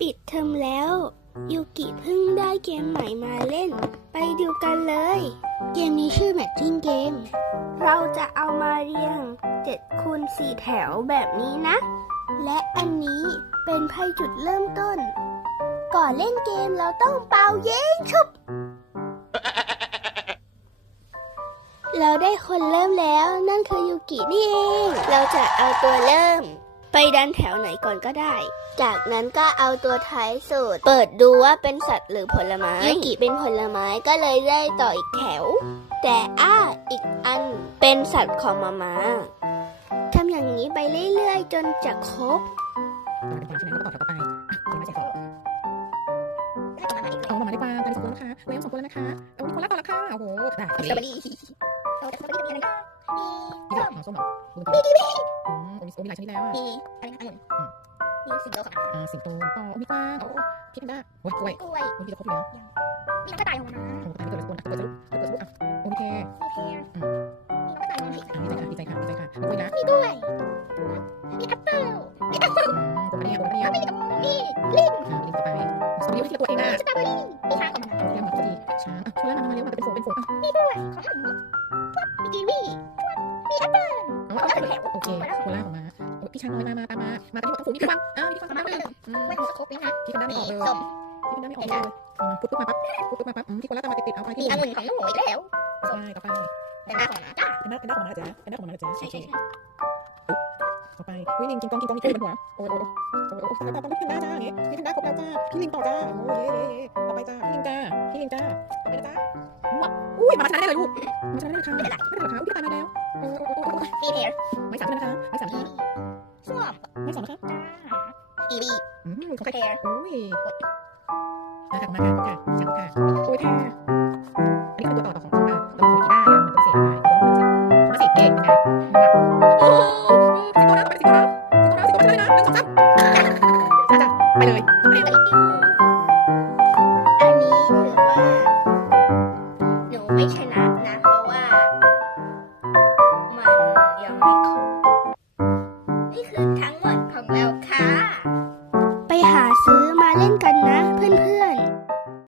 ปิดเทอมแล้ว ยูกิเพิ่งได้เกมใหม่มาเล่น ไปดูกันเลย เกมนี้ชื่อ Matching Game เราจะเอามาเรียง7คูณ4แถวแบบนี้นะ และอันนี้เป็นไพ่จุดเริ่มต้น ก่อนเล่นเกมเราต้องเป่าเย้งชุบ เราได้คนเริ่มแล้วนั่นคือยูกินี่เอง เราจะเอาตัวเริ่ม ไปดันแถวไหนก่อนก็ได้ จากนั้นก็เอาตัวท้ายสุด เปิดดูว่าเป็นสัตว์หรือผลไม้ยูกิเป็นผลไม้ก็เลยได้ต่ออีกแถว แต่อ้าอีกอันเป็นสัตว์ของมามาทำอย่างนี้ไปเรื่อยๆ จนจะครบต่อเป็นแถวใช่ไหมแล้วก็ต่อแถวต่อไปอะเดี๋ยวมาแจกต่อเอามาดีกว่าตอนนี้สองคนแล้วนะคะเวลสองคนแล้วนะคะเอาคนละก่อนละค่ะโอ้โหได้สตรอเบอรี่เราจะสตรอเบอรี่จะมีอะไรนะมีนี่ส้เหรอมของส้มเหรอมีกีวีอื มโอ้มีโอ้มีหลายชนิดแล้วอะมีอะไรนะองุ่นมีสิงโตค่ะอ่าสิงโตต่อมีกวางโอ้พี่แพนด้าโอ้ยกล้วยกล้วยโอ้ยพี่จะครบอยู่แล้วมีน้องกระต่ายของมันนะโอ้ตายไม่เกิดเลยทุกคนอะเกิดสรุปเกิดสรุปอะโอ้มีแพรมีแพรมีน้องกระต่ายมองเห็นอ่าดีใจค่ะดีใจค่ะดีใจค่ะมีกล้วยนะมีกล้วยมีแอปเปิ้ลมีแอปเปิ้ลอืมกบอันนี้กบอันนี้มีกระมีลิ้นอ่าลิงต่อไปสตรอเบอรี่ที่ละตัวเองอะสตรอเบอรี่มีช้างของมันนะเอาเรียกมาสักทีช้างอะช่วยแล้วมามาเร็วมาเป็นฝูงเป็นฝูงอะมีกล้วยของมันมีกีวีมีแอปเปิ้ล โอเคโคล่าออกมาพี่ช้างน้อยมามาตามมา มากันที่หมดทั้งฝูงมีพี่ฟังอ่ามีพี่ฟังมาเลยอืมกล้สครบไหมคะพี่แพนด้ามีไม่ออกเลยพี่แพนด้าไม่ออกเลยอืมปุ๊บปุ๊บมาปั๊บปุ๊บปุ๊บมาปั๊บพี่โคล่าตามมาติดๆเอาไปมีที่องุ่นของน้องหมูอีกแล้วใช่ต่อไปแต่หน้าของนะจ้าเป็นหน้าเป็นหน้าของมันนะจ๊ะเป็นหน้าของมันนะจ๊ะใช่ใช่ใช่ต่อไปวิลิงกินกองกินกองมีกล้วยบนหัวโอ้ยโอ้ยโอ้ยตายตายตายพี่แพนด้าจ้าอย่างงี้พี่แพนด้าครบแล้วจ้าพี่ลิงต่อจ้าโอ้ยเย่เย่เย่ต่อไปจ้าพี่ลิงจ้าพี่ลิงจ้าต่อไปนะจ้าอุ้ยมาชนะได้เลยลูกมาชนะได้เลยค่ะไม่ได้หรอคะอุ้ยพี่ตายมาแล้ว ฟรีเพลย์ไม่สามารถนะคะไม่สามารถนะคสวมไม่สามารถนะคะอีวีอืมของใคุณค่ะอุ้ยนะคะขอบคุณค่ะขอบคุณค่ะโอ้ยค่ะอันนี้เป็นตัวต่อของค่ะตัวของกีด้าเหมัอนตัวเศษได้ตัวเศษเก่งไงโอ้สิตัวนะต่อไป็นสิตัวนะสิตัวนะสิตัวช่วยนะหนึ่งสองสามจ้าจ้าไปเลย